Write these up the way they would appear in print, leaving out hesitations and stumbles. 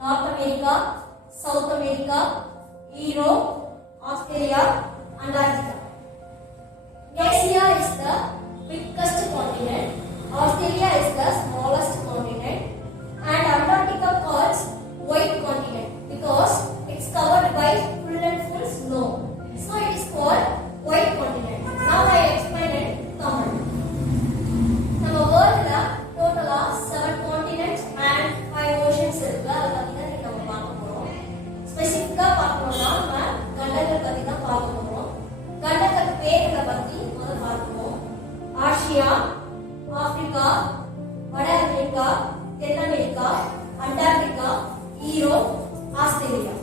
North America, South America, Europe, Australia, Antarctica. Asia is the biggest continent, Australia is the smallest continent, and Antarctica calls white continent because it's covered by full and full snow. So it is called white continent. Now I explain it Tamil. நம்ம வேர்ல்ட்ல டோட்டலா 7 continents and 5 oceans இருக்கு. அத பத்தி தான் நம்ம பார்க்க போறோம். ஸ்பெசிஃபிக்கா பார்க்கணும்னா நம்ம கண்டங்கள் பத்தி தான் பார்க்க போறோம். கண்டங்கள் பேர்களை பத்தி முதல்ல பார்ப்போம். ஆசியா, ஆப்பிரிக்கா, வட அமெரிக்கா, தென் அமெரிக்கா, அண்டார்டிகா, யூரோப், ஆஸ்திரேலியா.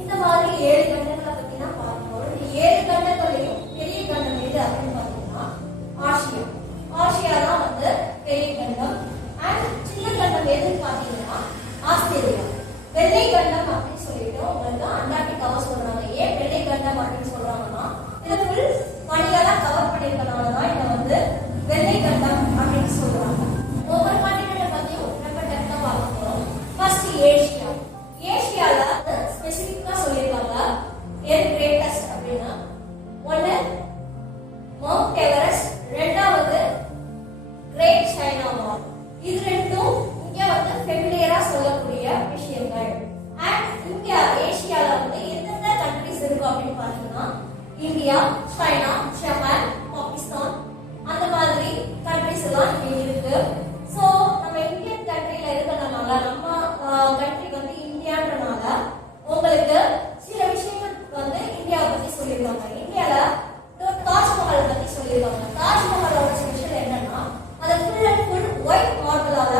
இந்த மாதிரி 7 கண்டங்களை பத்தி தான் பார்க்க போறோம். இந்த 7 கண்டங்களையும் பெரிய கண்டம் எது அப்படின்னு பார்த்தீங்கன்னா ஆசியா. ஆசியா தான் வந்து பெரிய கண்டம். அண்ட் சின்ன கண்டம் எதுன்னு பார்த்தீங்கன்னா ஆஸ்திரேலியா. வெள்ளை கண்டம் அப்படின்னு சொல்லிட்டு உங்களுக்கு அண்டார்டிகாவை சொல்றாங்க. ஏன் வெள்ளை கண்டம் அப்படின்னு சொல்றாங்கன்னா இது ஃபுல் பனியால கவர் பண்ணிருக்கனால தான் இதை வந்து வெள்ளை கண்டம் அப்படின்னு சொல்றாங்க. ஒவ்வொரு கான்டினென்ட்டை பத்தியும் நம்ம டெப்தா பார்க்க போறோம். First Asia. ஏசியால ஸ்பெசிஃபிக்கா சொல்லிருக்காங்க எது கிரேட்டஸ்ட் அப்படின்னா ஒன்னு மவுண்ட் எவரெஸ்ட், ரெண்டாவது கிரேட் சைனா வால். இது ரெண்டும் இங்க வந்து ஃபெமிலியரா சொல்லக்கூடிய விஷயங்கள். அண்ட் இங்க ஏசியால வந்து எந்தெந்த கண்ட்ரிஸ் இருக்கு அப்படின்னு பாத்தீங்கன்னா இந்தியா, சைனா, ஜப்பான், பாகிஸ்தான் அந்த மாதிரி கண்ட்ரிஸ் எல்லாம் இங்க இருக்கு. சோ நம்ம இந்தியன் கண்ட்ரில இருக்கறனால நம்ம கண்ட்ரி வந்து இந்தியான்றனால உங்களுக்கு சில விஷயங்கள் வந்து இந்தியாவை பத்தி சொல்லிருக்காங்க. இந்தியால தாஜ்மஹால் பத்தி சொல்லிருக்காங்க. தாஜ்மஹாலோட ஸ்பெஷல் என்னன்னா அது ஃபுல் அண்ட் ஃபுல் ஒயிட் மார்பிளால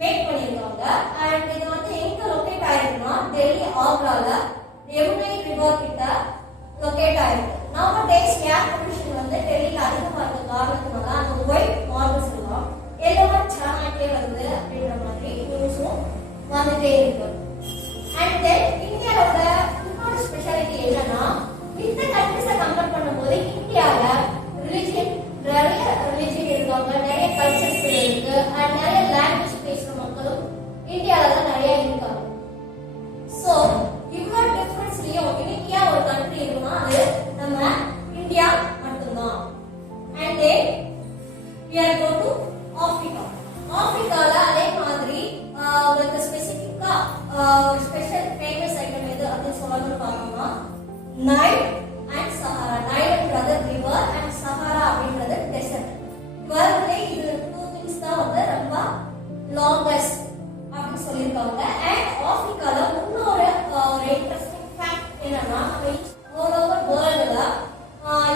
மேக் பண்ணிருக்காங்க. அண்ட் இது வந்து எங்க லொகேட் ஆயிருக்குன்னா டெல்லி, ஆக்ரால யமுனை ரிவர் கிட்ட லொகேட் ஆயிருக்கு. நம்ம டேஸ் ஏர் பொல்யூஷன் வந்து டெல்லியில அதிகமா இருக்க காரணத்தினால அந்த ஒயிட் மார்பிள்ஸ் எல்லாம் எல்லாமே சாமாட்டே வருது அப்படின்ற மாதிரி நியூஸும் வந்துட்டே இருக்கு. அண்ட் தென் இந்தியாவோட இன்னொரு ஸ்பெஷாலிட்டி என்னன்னா இந்த கண்ட்ரிஸை கம்பேர் பண்ணும்போது இந்தியால ரிலிஜியன் நிறைய ரிலிஜியன் இருக்காங்க, நிறைய கல்ச்சர்ஸ் இருக்கு, அண்ட் நிறைய லாங்குவேஜ் பேசுற மக்களும் இந்தியால தான் நிறைய இருக்காங்க. சோ இவ்வளவு டிஃபரன்ஸ்லயும் யூனிட்டியா ஒரு கண்ட்ரி இருக்குன்னா அது நம்ம இந்தியா மட்டும்தான். And then we are go to Africa. ஆப்பிரிக்கால அதே மாதிரி உங்களுக்கு ஸ்பெசிஃபிக்கா ஒரு ஸ்பெஷல் ஃபேமஸ் ஐட்டம் எது அப்படின்னு சொல்லணும்னு பார்த்தோம்னா நைல் அண்ட் சஹாரா. நைல்ன்றது ரிவர் அண்ட் சஹாரா அப்படின்றது டெசர்ட். வேர்ல்ட்ல இது 2 திங்ஸ் தான் வந்து ரொம்ப லாங்கஸ்ட் அப்படின்னு சொல்லியிருக்காங்க. அண்ட் ஆப்பிரிக்கால இன்னொரு ஒரு இன்ட்ரெஸ்டிங் ஃபேக்ட் என்னன்னா ஆல் ஓவர் வேர்ல்டுல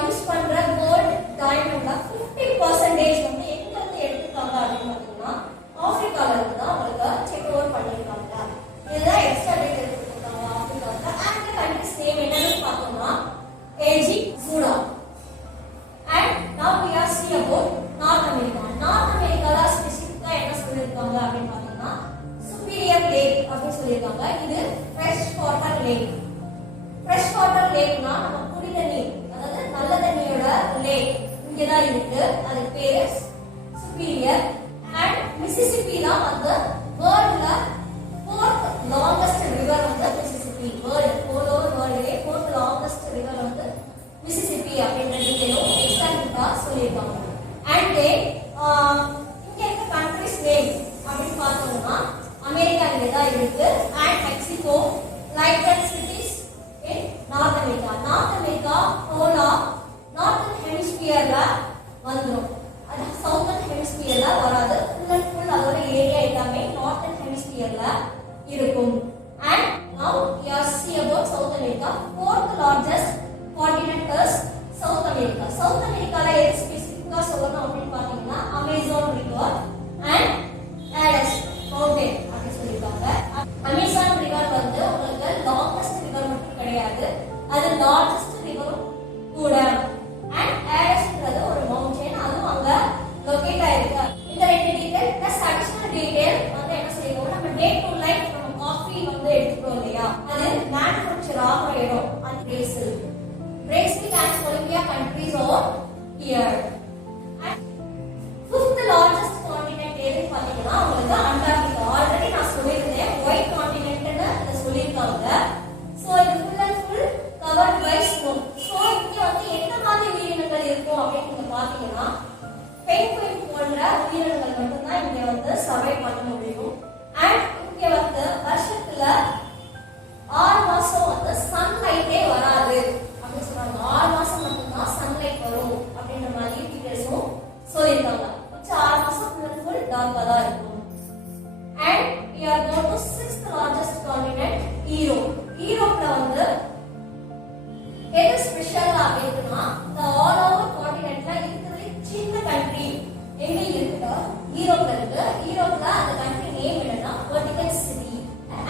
யூஸ் பண்ற கோல்ட் டைமண்ட்ல 50% வந்து எங்க இருந்து எடுத்துருக்காங்க அப்படின்னு பார்த்தீங்கன்னா ஆப்பிரிக்கால இருந்து தான் உங்களுக்கு செக் அவுட் பண்ணியிருக்காங்க. இதுதான் எக்ஸ்ட்ரா டேட்டா எடுத்துருக்காங்க ஆப்பிரிக்கால. அண்ட் கண்ட்ரிஸ் நேம் என்னன்னு பார்த்தோம்னா Egypt, Sudan. And now we are see about North America. North America ஸ்பெசிஃபிக்கா என்ன சொல்லிருக்காங்க அப்படின்னு பார்த்தீங்கன்னா சுப்பீரியர் லேக் அப்படின்னு சொல்லிருக்காங்க. இது fresh water lake. Fresh water லேக்னா நம்ம குடி தண்ணி, அதாவது நல்ல தண்ணியோட லேக் இங்க தான் இருக்கு. அது பேரு சுப்பீரியர். அண்ட் மிசிசிப்பி தான் வந்து வேர்ல்ட்ல 4th லாங்கஸ்ட் ரிவர் வந்து மிசிசிப்பி. வேர்ல்ட் வேர்ல்ட்லயே 4th லாங்கஸ்ட் ரிவர் வந்து மிசிசிப்பி அப்படின்ற டீடைலும் எக்ஸாக்ட்டா சொல்லிருக்காங்க. அண்ட் இங்க இருக்க கண்ட்ரிஸ் நேம் அப்படின்னு பார்த்தோம்னா அமெரிக்கா இங்க தான் இருக்கு. And Mexico, லைக்கன் cities in north America. North America போலா நார்த்தன் ஹெமிஸ்பியர்ல வந்துடும். அது சவுத்தன் ஹெமிஸ்பியர்ல வராது. ஃபுல் அண்ட் ஃபுல் அதோட ஏரியா எல்லாமே நார்த்தன் ஹெமிஸ்பியர்ல இருக்கும். And now we are see about South America. 4th largest continent is South America. South Americaல எது ஸ்பெசிஃபிக்கா சொல்லணும் அப்படின்னு பார்த்தீங்கன்னா அமேசான் ரிவர் அண்ட் ஆடஸ் மவுண்டன் அப்படின்னு சொல்லியிருக்காங்க. அமேசான் ரிவர் வந்து உங்களுக்கு லாங்கஸ்ட் ரிவர் மட்டும் கிடையாது, அது லார்ஜஸ்ட் ரிவரும் கூட. அண்ட் ஆடஸ்ன்றது ஒரு மவுண்டன், அதுவும் அங்க லொகேட் ஆயிருக்கு. இந்த 2 டீடைல் பிளஸ் அடிஷனல் டீடைல் வந்து என்ன செய்வோம் நம்ம டே டு லைஃப் நம்ம காஃபி சர்வை பண்ண முடியும். அண்ட் இங்க வந்து வருஷத்துல 6 மாசம் வந்து சன்லைட்டே வராது அப்படின்னு சொல்றாங்க. 6 மாசம் மட்டும்தான் சன்லைட் வரும் அப்படின்ற மாதிரி டீடைல்ஸும் சொல்லியிருக்காங்க. 6 மாசம் ஃபுல் டார்க்கா தான் இருக்கும். And we are going to 6th largest continent, Europe. Europe வந்து எது ஸ்பெஷலா இருக்குன்னா இந்த ஆல் ஓவர் கான்டினென்ட்ல இருக்கிறது சின்ன கண்ட்ரி எங்க இருக்குதா யூரோப்ல இருக்கு. யூரோப்ல அந்த கண்ட்ரி நேம் என்னன்னா வெர்டிகன் சிட்டி.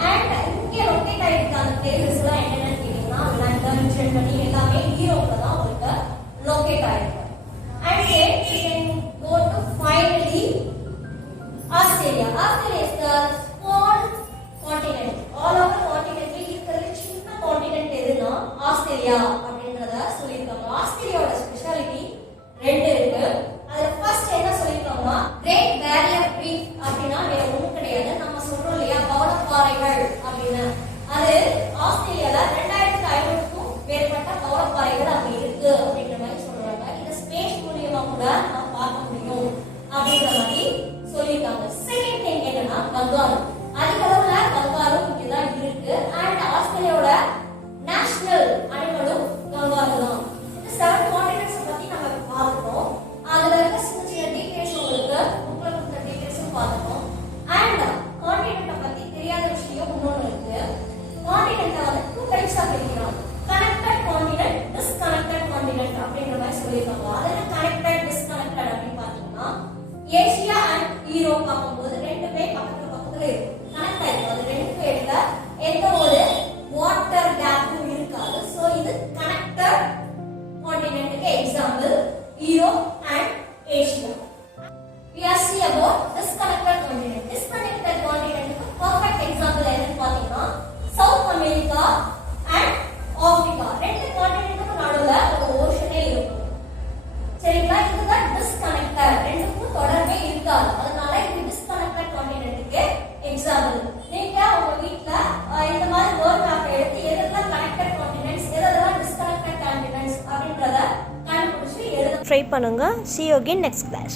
அண்ட் இங்க லொகேட் ஆயிருக்க அந்த பிளேசஸ் எல்லாம் என்னன்னு கேட்டீங்கன்னா லண்டன், ஜெர்மனி எல்லாமே யூரோப்ல தான் உங்களுக்கு லொகேட் ஆயிருக்கு. And then we can go to finally Australia. Australia is the small continent. All over continent இருக்கிறது சின்ன கான்டினென்ட் எதுனா ஆஸ்திரேலியா அப்படின்றத சொல்லிருக்காங்க. ஆஸ்திரேலியாவோட ஸ்பெஷாலிட்டி ரெண்டு இருக்கு. அதுல ஃபர்ஸ்ட் என்ன சொல்லிருக்காங்கன்னா கிரேட் பேரியர் ரீஃப் அப்படின்னா வேற ஒண்ணும் கிடையாது. நம்ம சொல்றோம் இல்லையா பவளப்பாறைகள் அப்படின்னு. அது ஆஸ்திரேலியால 2500க்கும் மேற்பட்ட பவளப்பாறைகள் அங்க இருக்கு அப்படின்ற மாதிரி சொல்றாங்க. இத ஸ்பேஸ் மூலியமா கூட நம்ம பார்க்க முடியும் அப்படின்ற மாதிரி சொல்லிருக்காங்க. செகண்ட் திங் என்னன்னா கங்காரு. அதிக அளவுல கங்காரு இங்கதான் இருக்கு. அண்ட் ஆஸ்திரேலியாவோட நேஷனல் அனிமலும் கங்காரு தான். இந்த 7 கான்டினென்ட்ஸ் பத்தி நம்ம பார்த்துட்டோம். அதுல இருக்க சின்ன சின்ன டீடைல்ஸ் உங்களுக்கு புக்ல கொடுத்த டீடைல்ஸும் பார்த்துட்டோம். அண்ட் கான்டினென்ட்டை பத்தி தெரியாத விஷயம் இன்னொன்று இருக்கு. கான்டினென்ட்டை வந்து 2 டைப்ஸா பிரிக்கிறோம். கனெக்டட் கான்டினென்ட், டிஸ்கனெக்டட் கான்டினென்ட் அப்படின்ற மாதிரி சொல்லியிருக்காங்க. அதெல்லாம் கனெக்டட் டிஸ்கனெக்டட் அப்படின்னு பார்த்தீங்கன்னா ஏசியா அண்ட் யூரோப் பார்க்கும்போது ரெண்டுமே பக்கத்துல பக்கத்துல இருக்கும். கனெக்ட் ஆயிருக்கு. அது ரெண்டு பேர்ல எந்த ஒரு வாட்டர் கேப்பும் இருக்காது. சோ இது கனெக்டட் கான்டினென்ட்க்கு example Europe and Asia. We are see about disconnected continent. Disconnected continent க்கு பெர்ஃபெக்ட் எக்ஸாம்பிள் என்னன்னு பாத்தீங்கன்னா சவுத் அமெரிக்கா அண்ட் ஆப்பிரிக்கா. ரெண்டு கான்டினென்ட்க்கு நடுவுல ஒரு ஓஷனே இருக்கும். சரிங்களா? இதுதான் டிஸ்கனெக்டட். ரெண்டுக்கும் தொடர்பே இருக்காது. அதனால இது டிஸ்கனெக்டட் கான்டினென்ட்க்கு எக்ஸாம்பிள். நீங்க உங்க வீட்ல இந்த மாதிரி வேர்ல்ட் மேப் எடுத்து எதெல்லாம் கனெக்டட் கான்டினென்ட்ஸ் எதெல்லாம் டிஸ்கனெக்டட் கான்டினென்ட்ஸ் அப்படின்றத கண்டுபிடிச்சு எழுத ட்ரை பண்ணுங்க. See you again next class.